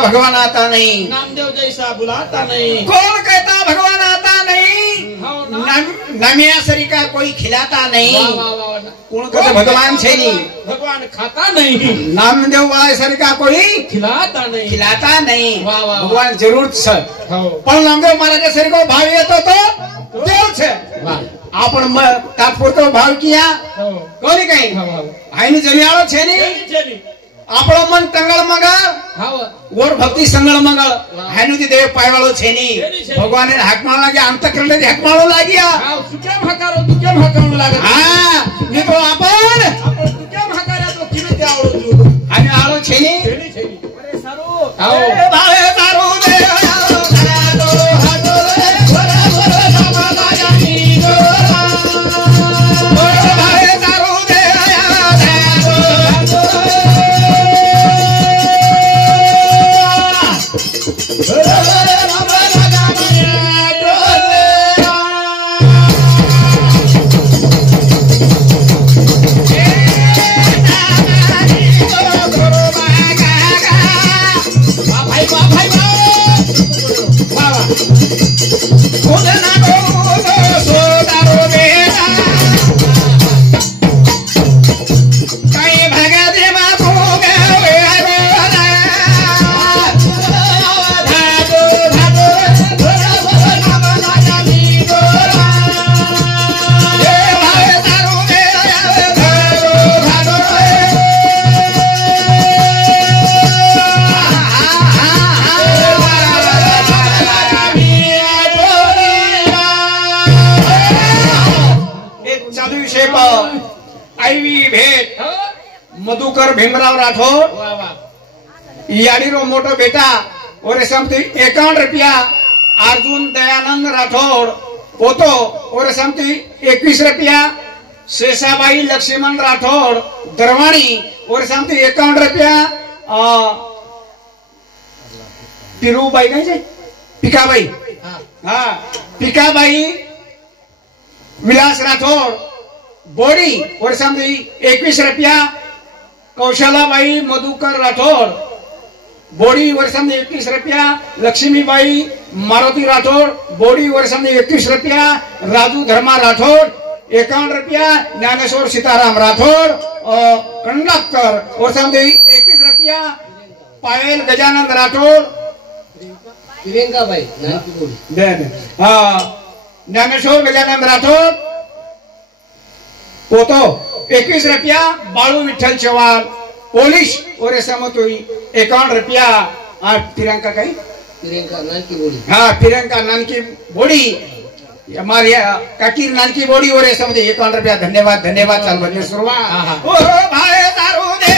भगवान आता नहीं, नामदेव जैसा बुलाता नहीं, कौन कहता भगवान आता नहीं, नमिया सरी का कोई खिलाता नहीं, कौन कहता भगवान छे नहीं, भगवान खाता नहीं, नामदेव वाले सरी का कोई खिलाता नहीं, खिलाता नहीं, भगवान जरूर छ पण नामदेव महाराज सरी को भाव येतो तो देव छे आपण तात्पुरतो भाव किया कोणी काही आईनी जलियाळो छे नी આપણો મન તંગળ મંગળ ઓર ભક્તિ સંગળ મંગળ હેનું દેવ પાયવાળો છે ની ભગવાને હાકમાળ લાગ્યા અંતકરણે હાકમાળો લાગ્યા તું કેમ હકારો તું કેમ હકારો લાગે હા ની તો આપણ તું કેમ હકાર્યા તો કેવી રીતે આવડો તું આને આળો છે ની અરે સારું આવો બાળે તારું દેવ मधुकर भीमराव राठौर यानी रो मोटो बेटा और समथी 51 रुपया अर्जुन दयानंद राठौर पोतो और समथी 21 रुपया शेषाबाई लक्ष्मण राठौर दरवाणी और समथी 51 रुपया पिरूबाई कहीं से पिकाबाई हाँ पिकाबाई विलास राठौर बोड़ी और समथी 21 रुपया कौशलाबाई मधुकर राठौर बोड़ी वर्ष में 21 रुपया लक्ष्मीबाई मारुति राठौर बोड़ी वर्ष में 21 रुपया राजू धर्मा राठौर 51 रुपया ज्ञानेश्वर सीताराम राठौर और कंडक्टर वर्ष में 21 रुपया पायल गजानंद राठौर प्रियंका भाई ज्ञानेश्वर गजानंद राठौर पोतो 21 रुपया बाळू विठ्ठल चव्हाण पोलिश और ऐसा मत हुई 51 रुपया प्रियंका कहीं प्रियंका नानकी बोड़ी हाँ प्रियंका नानकी बोड़ी हमारी काकी नानकी बोड़ी और ऐसा मुझे 51 रुपया धन्यवाद धन्यवाद चल बनिए शुरुआत ओ भाई दारू दे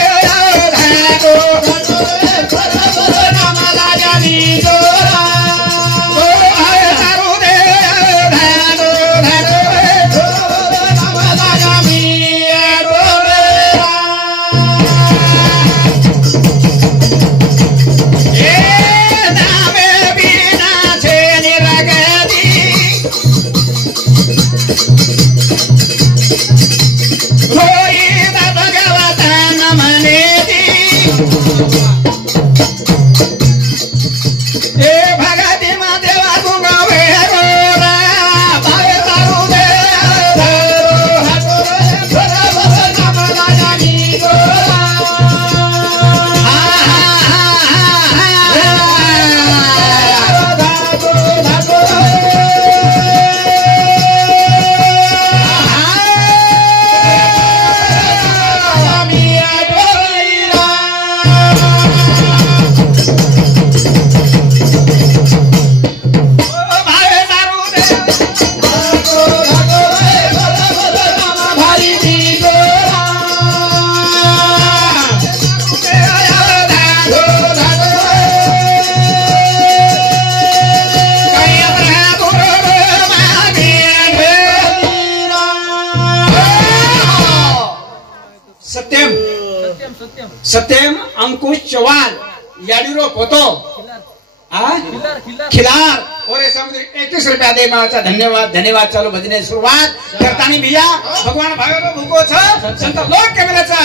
खिलार और समुद्र 21 रुपया दे माचा धन्यवाद धन्यवाद चलो भजने सुरुवात करतानी भैया भगवान भावेलो भूको छ संत लोक केमेलाचा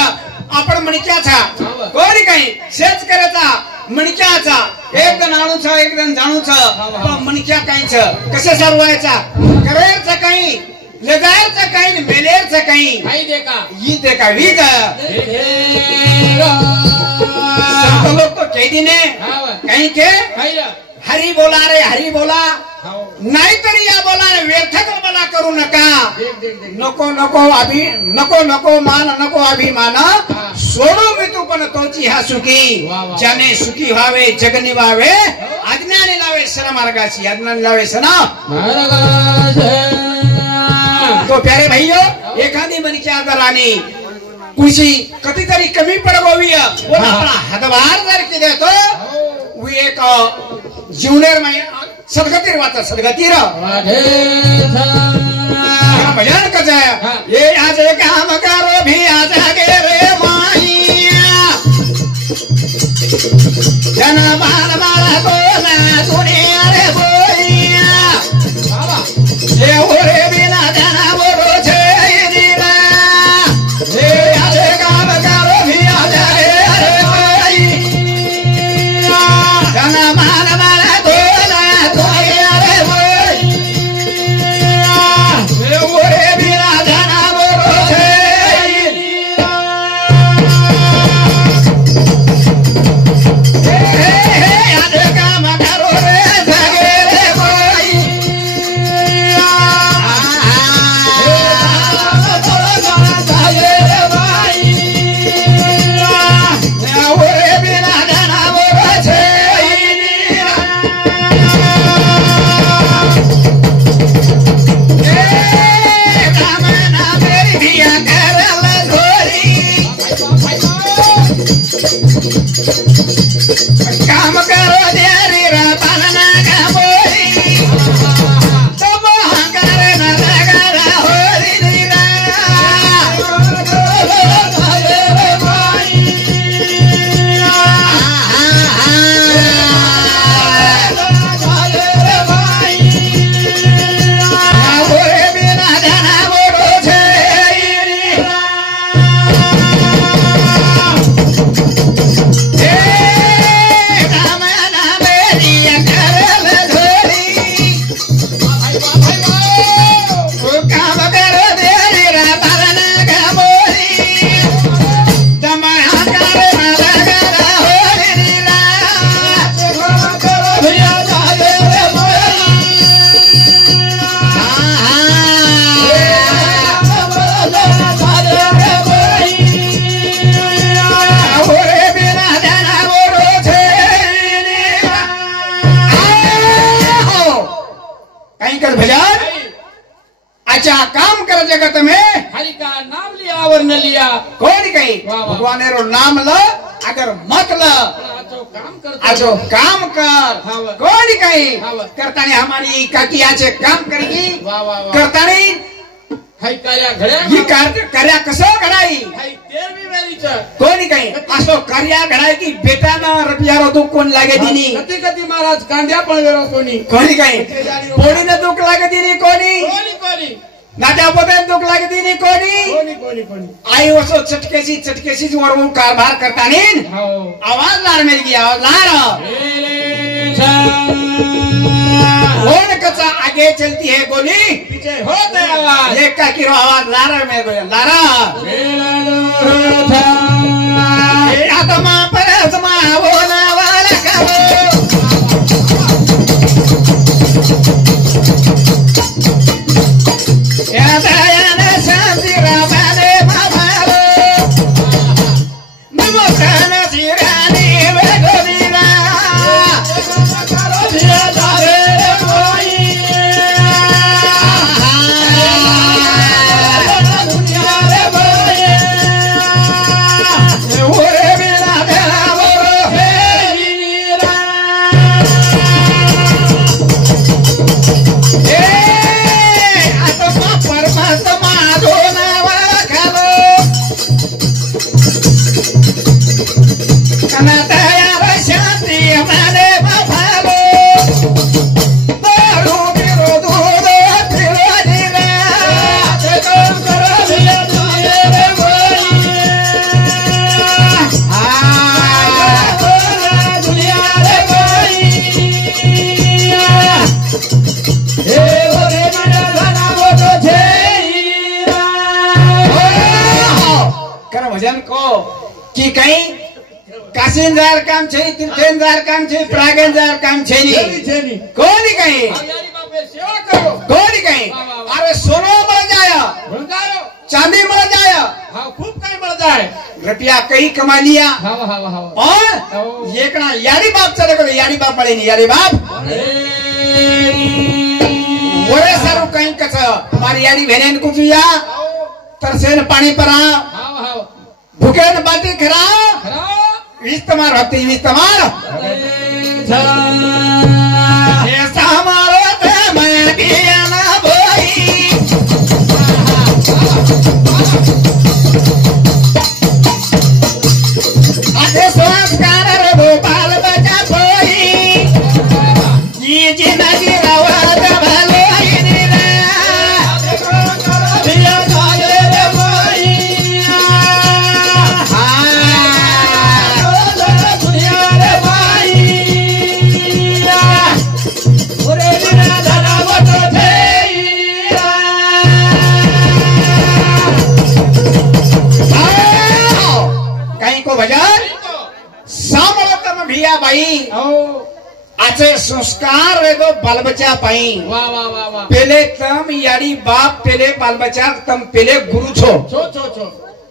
आपण मणक्याचा कोणी काही शेच करायचा मणक्याचा एक जण आणू छ एक जण जाणू छ पण मणक्या काही छ कसे सरवायचा करेरचा काही लगायचा काही मेलेरचा काही काही दे का ही दे का वीज संत लोक तो कैदी ने कहीं के हरी बोला रे हरी बोला नाहीतरी या बोला रे व्यर्थक मला करू नका नको नको नको नको मान नको अभिमान सोडू मी तू पण तोची हा सुखी ज्याने सुखी व्हावे जग निवावे अज्ञानी लावे सना मार्गाची अज्ञानी लावे सना तो प्यारे भाइयों एखादी मन की आदराने कुशी कधीतरी कमी पडगोवी हातभार जर केले तो एक जीवनेर सदगतीर वाचा सदगतीर भजन कच ये आज काम करो भी आज गे रे माई जन बाल बाला बोला तुने अरे बोइया ये ओरे बिना जना बोलो छे दीना ये आज काम करो भी आज गे माई जन बाल बाला बोला तुने अरे बोइया ये ओरे बिना जना बोलो छे आज काम करो रे जगे रे बोई काम करो देरी रा पालना का बोली तब हंकार न लगा होरी दीरा बिना जाना बोलो छे काम करो देरी रा पालना का बोली तब हंकार न लगा होरी दीरा भैया जागे रे बिना जाना बोलो छे कहीं कर भजन अच्छा काम कर जगत में हरि का नाम लिया और न लिया कोई कहीं भगवान रो नाम ल अगर मत ल आजो काम कर कोई कहीं करतानी हमारी काकी आचे काम करेगी करतानी हाय कार्या घड्या ही कार्या कसं घडाई हाय ते बी वेरीच कोणी काही असो कार्या घडाय की बेटा ना रुपयारो दुख कोण लागे दिनी कधी कधी महाराज कांद्या पण वेरो कोणी कोणी काही पोळीने दुख लागे दिनी कोणी कोणी नाट्या पोते दुख लागे दिनी कोणी कोणी आई वसो चटकेसी वरून कारभार करतानी आवाज लार मेल की आवाज लार कौन कचा आगे चलती है गोली पीछे होते आवाज एक का किरो आवाज लारा में गोली लारा आत्मा परमात्मा बोला वाला कहो या दयाने शांति रामाने मामारो नमोकान सिरानी वेगोनीला की काही કાશીન જાર કામ છે તીર્થેન જાર કામ છે પ્રાગેન જાર કામ છે ની કોની કઈ यारी बापे सेवा करो कोनी कई अरे सोनो मर जाया बढ़ जाओ चांदी मर जाया हाँ खूब कहीं बढ़ जाए रुपया कई कमा लिया हाँ हाँ हाँ और ये कना यारी बाप चले को यारी बाप पड़े नहीं यारी बाप ओरे सारू कहीं कच हमारी यारी बहनेन कुछ या तरसेन पानी परा हाँ हाँ भूखेन बाती खरा इस्तेमाल होती इस्तेमाल ऐसा हमारो थे मैं किया ना भाई आधे संस्कार रे भोपाल बचा कोई ये जिंदगी रवा दबलो इनरा दिया जाए रे भाई भजन सामर्थ्य भिया भाई आचे संस्कार रे तो बाल बच्चा पाई वाह वाह वाह वाह पहले तम यारी बाप पहले बाल बच्चा तम पहले गुरु छो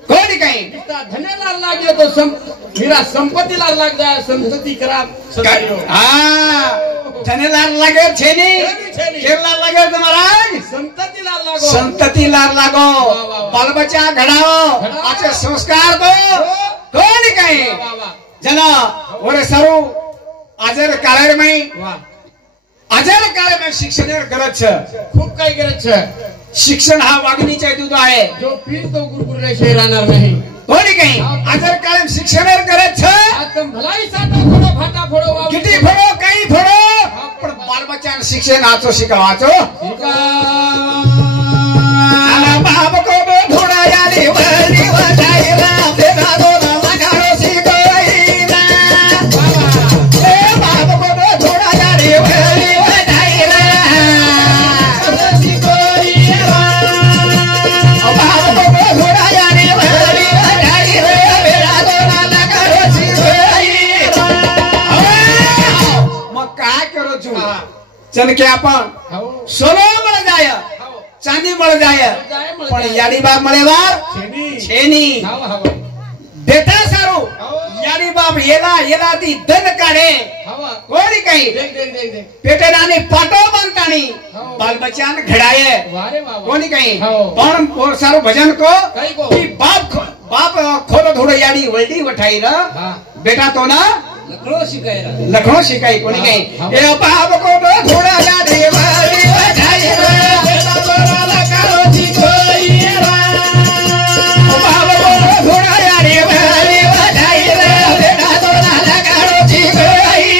कोई कहीं धन्य लाल लागे तो मेरा संपत्ति लाल लग जाए संपत्ति खराब हाँ धन्य लाल लगे छे नहीं केरला लगे तुम्हारा संतति लाल लागो बाल बच्चा घड़ाओ आचे संस्कार दो कोणी काही जना ओरे सारू आजर कार्यालय आजर कार्यालय शिक्षण गरज छ खूप काही गरज छ शिक्षण हा वागणीचा दूध आहे जो पीर तो गुरुकुल राहणार नाही कोणी काही आजर कार्यालय शिक्षण गरज छ आता भलाई साठा फोडो फाटा फोडो किती फोडो काही फोडो पण बाल बच्चा शिक्षण आचो शिकावाचो आला बाप को थोडा यारी वरी वजायला बेगा दो चल के आपण सोनो मळ जाय चांदी मळ जाय पण याडी बाप मळेवार छेनी बेटा सारू याडी बाप येला ती धन काढे कोणी काही पेटेनाने पाटो बनतानी बाल बच्चान घडाये कोणी काही पण सारू भजन को की बाप खोलो थोडं याडी वळडी वठाई र बेटा तो ना लखनऊ शिकाई कोणी काही ए बाप को थोडा याडी वळडी वठाई र बेटा तो ना लखनऊ शिकाई र बाप को थोडा याडी वळडी वठाई र बेटा तो ना लखनऊ शिकाई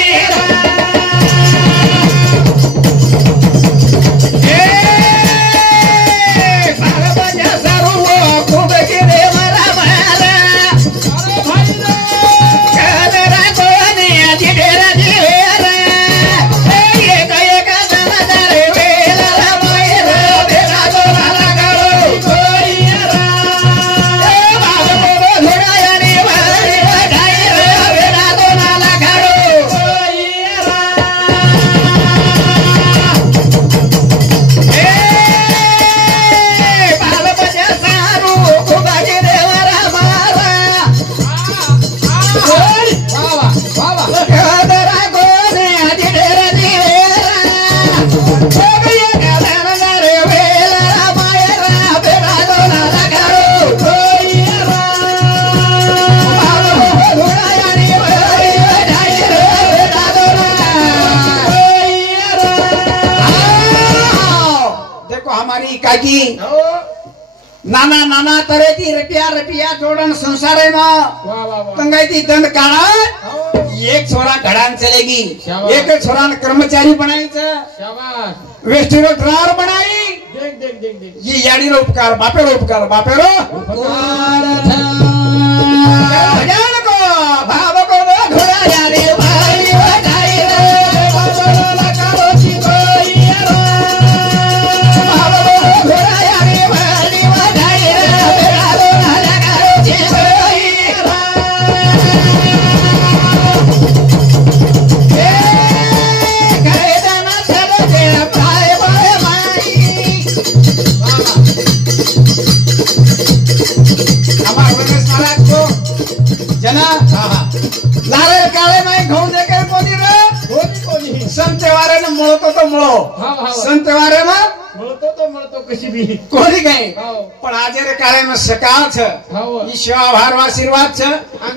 काकी नाना नाना तरेती रुपया जोड़न संसार में तंगाई दंड काढ़ा एक छोरा घड़ान चलेगी एक छोरा कर्मचारी बनाई वेस्टिरो ड्रावर बनाई ये याडी रो उपकार बापेरो भजन को भाव को घोड़ा यारी भाई बधाई रे बाबा लकारो चिकोई रो घोड़ा यारी भाई बधाई रे बेरा दो लकारो चिकोई वाऱ्यानं मळतो तो मळो हा. संत वाऱ्यानं मळतो कशी बी कोणी काही हो. પણ આજે રે કાળેમાં સકાળ છે हो. ઈ સેવા ભારનો આશીર્વાદ છે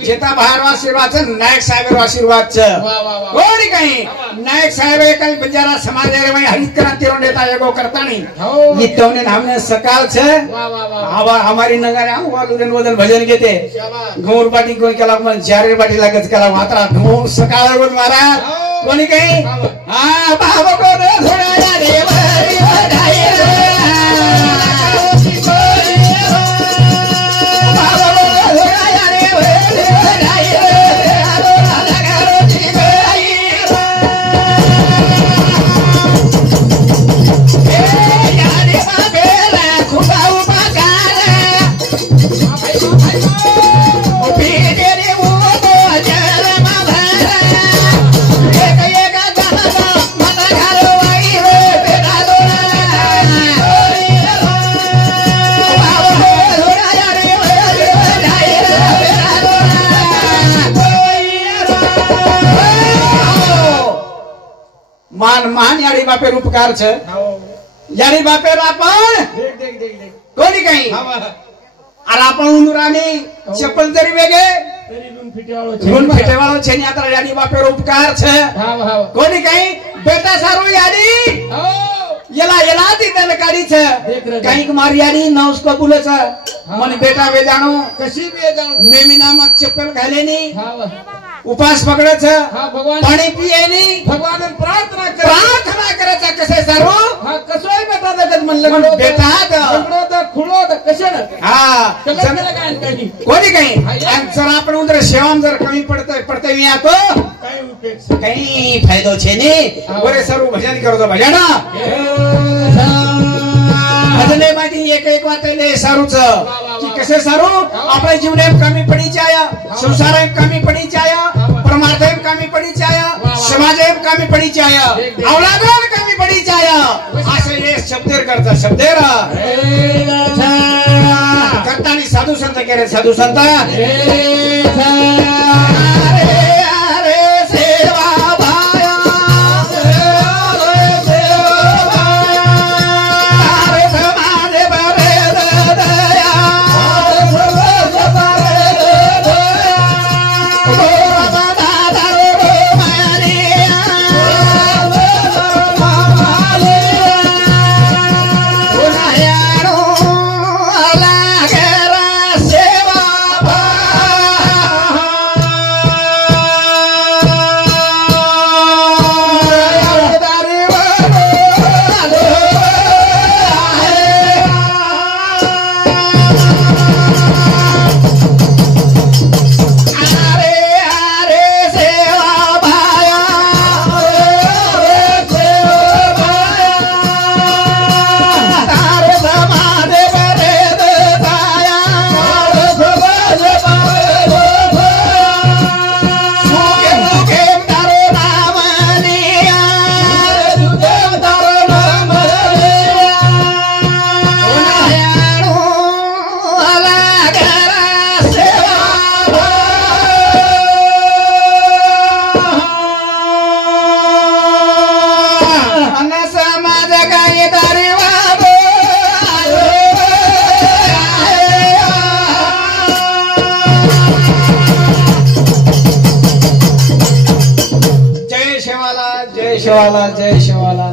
જેતા ભારનો આશીર્વાદ છે નાયક સાહેબનો આશીર્વાદ છે વાહ. કોણી કઈ નાયક સાહેબ કઈ બંજારા સમાજ રે હરિત ક્રાંતિનો નેતા એગો કરતાણી हो. ઈ તમને નામને સકાળ છે वाह. આવા અમારી નગરે આવું વાલુદન વદન ભજન घेते शाबास. घोर बाटी कोई केला मग चारे बाटी लागत केला मात्रा घोर सकाळ रोज मारा कोणी काही हा बाबा को थोडा या देव मान मान याडी बापेर उपकार છે याडी बापेर आपण देख कोणी काही अरे आपण उंदराने चप्पल तरी वेगे ऋण फेटेवाळो છે ની आता याडी बापेर उपकार છે कोणी काही बेटा सारू याडी येला ती तने काढी છે काही मार याडी नवस कबूल છે મને बेटा वेजाणो कशी बी जाणू नेमी नामक चप्पल घालेनी हा उपास पकड़े છે भगवान पाणी पियेनी भगवान प्रार्थना करायचा कसे सारू हा कसोय बेटा जगत म्हणलं पण बेटा खुळो कशा हा काय काही कोणी काही आणि जर आपण उंदर सेवाम जर कमी पडते तो काय उपयोग काही फायदो છે ને वरे सरू भजन करतो भजन भजने માંથી एक વાત ले सारूच की कसे सारू आपल्या जीवनात कमी पडी जाया संसारात कमी पडी जाया परमार्थात कमी पडी जाया समाजात कमी पडी जाया औलादात कमी पडी जाया असे हे शब्देर करता शब्देर करतानी साधू संत केले साधू संत अरे सेवा भाया अरे समाज बरे दया शिवाला जय शिवाला